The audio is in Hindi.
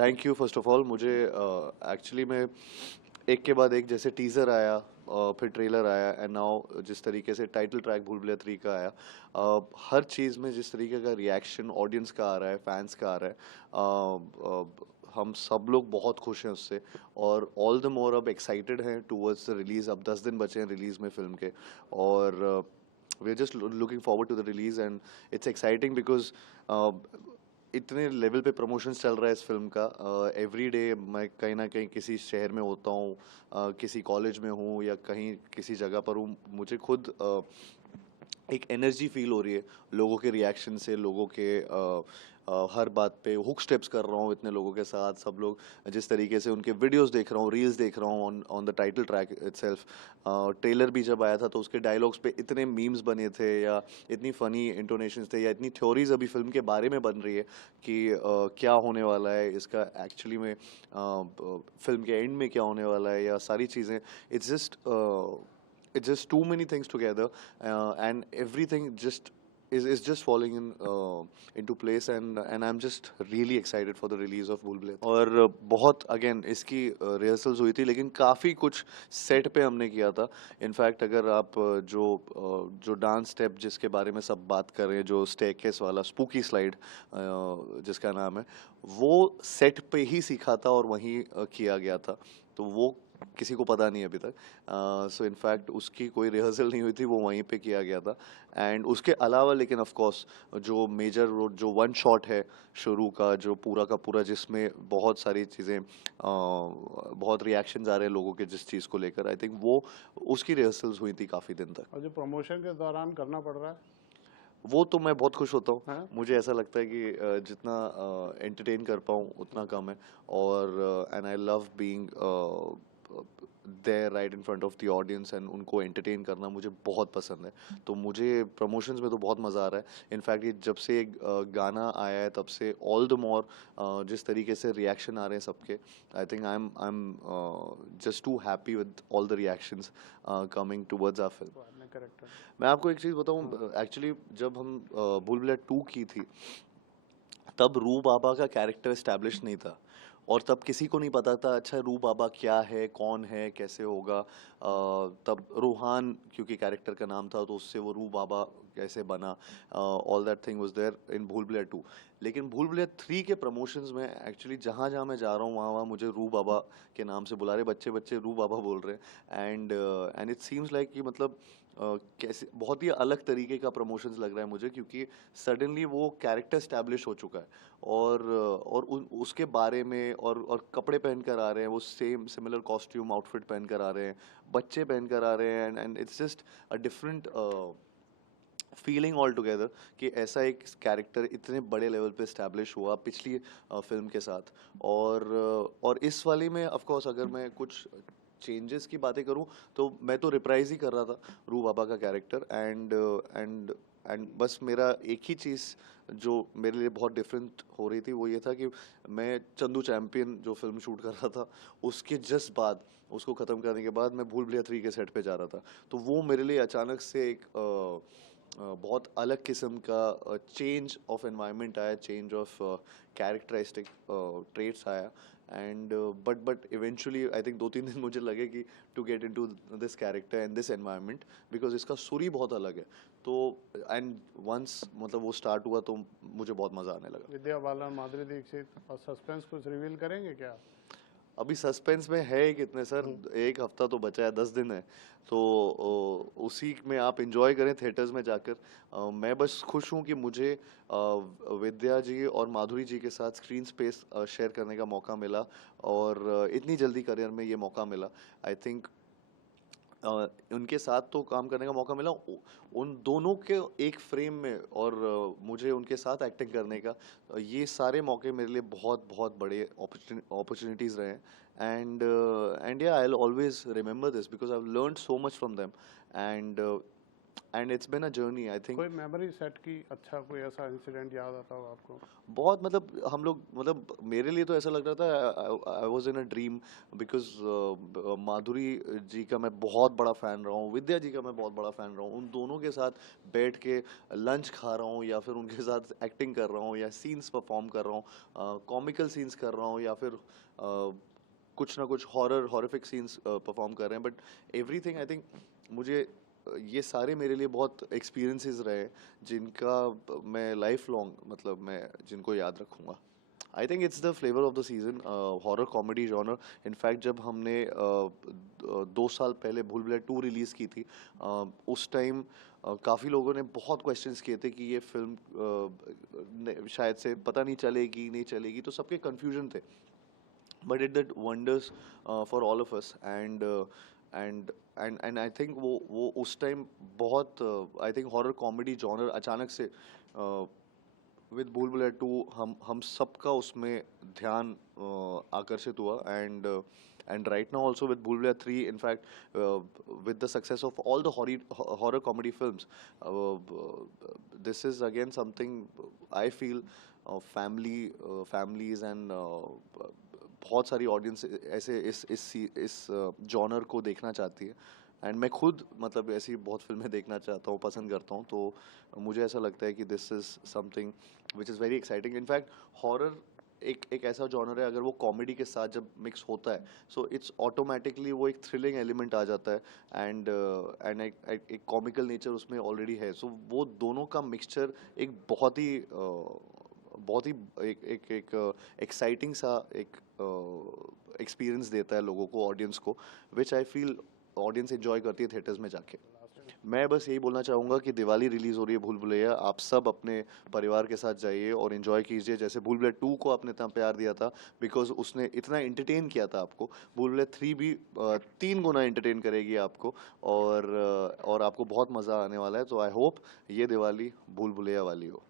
Thank you first of all. मुझे एक्चुअली में एक के बाद एक जैसे टीज़र आया, फिर ट्रेलर आया, एंड नाउ जिस तरीके से टाइटल ट्रैक भूल भुलैया 3 का आया, हर चीज़ में जिस तरीके का रिएक्शन ऑडियंस का आ रहा है, फैंस का आ रहा है, हम सब लोग बहुत खुश हैं उससे। और ऑल द मोर अब एक्साइटेड हैं टूवर्ड्स द रिलीज़। अब 10 दिन बचे हैं रिलीज़ में फ़िल्म के, और we are just looking forward to the release, and it's exciting because इतने लेवल पे प्रमोशंस चल रहा है इस फिल्म का। एवरी डे मैं कहीं ना कहीं किसी शहर में होता हूँ, किसी कॉलेज में हूँ या कहीं किसी जगह पर हूँ, मुझे खुद एक एनर्जी फील हो रही है लोगों के रिएक्शन से, लोगों के हर बात पे हुक स्टेप्स कर रहा हूँ इतने लोगों के साथ। सब लोग जिस तरीके से उनके वीडियोस देख रहा हूँ, रील्स देख रहा हूँ on on the title track itself. Trailer भी जब आया था तो उसके डायलॉग्स पे इतने मीम्स बने थे, या इतनी फनी इंटोनेशंस थे, या इतनी थ्योरीज अभी फिल्म के बारे में बन रही है कि क्या होने वाला है इसका एक्चुअली में, फिल्म के एंड में क्या होने वाला है, या सारी चीज़ें। It's just too many things together, and everything just is just falling into place, and I'm just really excited for the release of Bhool Bhulaiya। और बहुत अगेन इसकी रिहर्सल्स हुई थी, लेकिन काफ़ी कुछ सेट पे हमने किया था। इनफैक्ट अगर आप जो डांस स्टेप जिसके बारे में सब बात कर रहे हैं, जो स्टेयरकेस वाला स्पूकी स्लाइड जिसका नाम है, वो सेट पे ही सीखा था और वहीं किया गया था। तो वो किसी को पता नहीं अभी तक। सो इनफैक्ट उसकी कोई रिहर्सल नहीं हुई थी, वो वहीं पे किया गया था। एंड उसके अलावा लेकिन ऑफ कोर्स जो मेजर रोड, जो वन शॉट है शुरू का, जो पूरा का पूरा, जिसमें बहुत सारी चीज़ें, बहुत रिएक्शंस आ रहे हैं लोगों के जिस चीज़ को लेकर, आई थिंक वो उसकी रिहर्सल्स हुई थी काफ़ी दिन तक। और जो प्रमोशन के दौरान करना पड़ रहा है। वो तो मैं बहुत खुश होता हूँ। हाँ। मुझे ऐसा लगता है कि जितना एंटरटेन कर पाऊँ उतना कम है। और and I love being there right in front of the audience, and उनको एंटरटेन करना मुझे बहुत पसंद है। तो मुझे प्रमोशंस में तो बहुत मज़ा आ रहा है। इनफैक्ट ये जब से गाना आया है तब से ऑल द मोर जिस तरीके से रिएक्शन आ रहे हैं सबके, I think I am just too happy with all the reactions coming towards our film. तो आपने करेक्ट है। मैं आपको एक चीज़ हाँ। बताऊं, एक्चुअली जब हम भूल भुलैया 2 की थी, तब रू बाबा का कैरेक्टर एस्टैब्लिश नहीं था, और तब किसी को नहीं पता था अच्छा रू बाबा क्या है, कौन है, कैसे होगा। तब रूहान क्योंकि कैरेक्टर का नाम था, तो उससे वो रू बाबा कैसे बना, all that thing was there in Bhool Bhulaiyaa 2। लेकिन भूल भुलैया 3 के प्रमोशंस में एक्चुअली जहाँ जहाँ मैं जा रहा हूँ वहाँ वहाँ मुझे रू बाबा के नाम से बुला रहे, बच्चे बच्चे रू बाबा बोल रहे हैं। एंड इट सीम्स लाइक कि मतलब कैसे बहुत ही अलग तरीके का प्रमोशंस लग रहा है मुझे, क्योंकि सडनली वो कैरेक्टर स्टैब्लिश हो चुका है, और उसके बारे में, और कपड़े पहन कर आ रहे हैं, वो सेम सिमिलर कॉस्ट्यूम आउटफिट पहन कर आ रहे हैं, बच्चे पहन कर आ रहे हैं, and it's just a different feeling all together कि ऐसा एक कैरेक्टर इतने बड़े लेवल पे स्टैब्लिश हुआ पिछली फिल्म के साथ। और इस वाली में ऑफ कोर्स अगर मैं कुछ चेंजेस की बातें करूं, तो मैं तो रिप्राइज ही कर रहा था रू बाबा का कैरेक्टर। एंड एंड बस मेरा एक ही चीज़ जो मेरे लिए बहुत डिफरेंट हो रही थी वो ये था कि मैं चंदू चैंपियन जो फिल्म शूट कर रहा था, उसके जस्ट बाद, उसको ख़त्म करने के बाद मैं भूल भुलैया 3 के सेट पे जा रहा था। तो वो मेरे लिए अचानक से एक बहुत अलग किस्म का चेंज ऑफ एनवायरनमेंट आया, चेंज ऑफ कैरेक्टरिस्टिक ट्रेट्स आया। And but eventually I think 2-3 दिन मुझे लगे कि to get into this character and this environment, because इसका सुर ही बहुत अलग है। तो एंड वंस मतलब वो स्टार्ट हुआ तो मुझे बहुत मज़ा आने लगा। विद्या बालन, माधुरी दीक्षित और सस्पेंस कुछ रिवील करेंगे क्या? अभी सस्पेंस में है ही कितने सर, हम्म। एक हफ्ता तो बचा है, 10 दिन है। तो उसी में आप इंजॉय करें थिएटर्स में जाकर। मैं बस खुश हूँ कि मुझे विद्या जी और माधुरी जी के साथ स्क्रीन स्पेस शेयर करने का मौका मिला, और इतनी जल्दी करियर में ये मौका मिला। आई थिंक उनके साथ तो काम करने का मौका मिला, उन दोनों के एक फ्रेम में, और मुझे उनके साथ एक्टिंग करने का, ये सारे मौके मेरे लिए बहुत बहुत बड़े अपॉर्चुनिटीज़ रहे हैं। एंड या I will always remember this because I have learned so much from them. And and it's been a journey I think. कोई मेमोरी सेट की अच्छा, कोई ऐसा इंसिडेंट याद आता हो आपको? बहुत मतलब हम लोग मतलब मेरे लिए तो ऐसा लग रहा था I was in a dream because Madhuri ji का मैं बहुत बड़ा फैन रहा हूँ, विद्या जी का मैं बहुत बड़ा फैन रहा हूँ, उन दोनों के साथ बैठ के लंच खा रहा हूँ या फिर उनके साथ एक्टिंग कर रहा हूँ या सीन्स परफॉर्म कर रहा हूँ, कॉमिकल सीन्स कर रहा हूँ या फिर कुछ ना कुछ हॉरिफिक सीन्स परफॉर्म कर रहे हैं, बट एवरीथिंग आई थिंक मुझे ये सारे मेरे लिए बहुत एक्सपीरियंसेस रहे जिनका मैं लाइफ लॉन्ग मतलब मैं जिनको याद रखूंगा। I think it's the flavour of the season, horror comedy genre. In fact जब हमने 2 साल पहले भूल भुलैया 2 रिलीज की थी, उस टाइम काफ़ी लोगों ने बहुत क्वेश्चंस किए थे कि ये फिल्म शायद से पता नहीं चलेगी नहीं चलेगी, तो सबके कन्फ्यूजन थे, but it did wonders for all of us and I think वो उस टाइम बहुत I think horror comedy genre अचानक से विद भूल भुलैया 2 हम सबका उसमें ध्यान आकर्षित हुआ and right now also with Bhool Bhulaiya 3 in fact with the success of all the horror comedy films, this is again something I feel families and बहुत सारी ऑडियंस ऐसे इस जॉनर को देखना चाहती है एंड मैं खुद मतलब ऐसी बहुत फिल्में देखना चाहता हूँ, पसंद करता हूँ, तो मुझे ऐसा लगता है कि this is something which is very exciting. In fact horror एक ऐसा जॉनर है, अगर वो कॉमेडी के साथ जब मिक्स होता है सो इट्स ऑटोमेटिकली वो एक थ्रिलिंग एलिमेंट आ जाता है एंड एक कॉमिकल नेचर उसमें ऑलरेडी है, सो वो दोनों का मिक्सचर एक बहुत ही एक एक एक एक्साइटिंग सा एक एक्सपीरियंस देता है लोगों को, ऑडियंस को, विच आई फील ऑडियंस एंजॉय करती है थिएटर्स में जाके। मैं बस यही बोलना चाहूँगा कि दिवाली रिलीज हो रही है भूल भुलैया, आप सब अपने परिवार के साथ जाइए और एंजॉय कीजिए, जैसे भूल भुलैया 2 को आपने इतना प्यार दिया था बिकॉज उसने इतना एंटरटेन किया था आपको, भूल भुलैया 3 भी 3 गुना एंटरटेन करेगी आपको और आपको बहुत मज़ा आने वाला है, तो आई होप ये दिवाली भूल भुलैया वाली हो।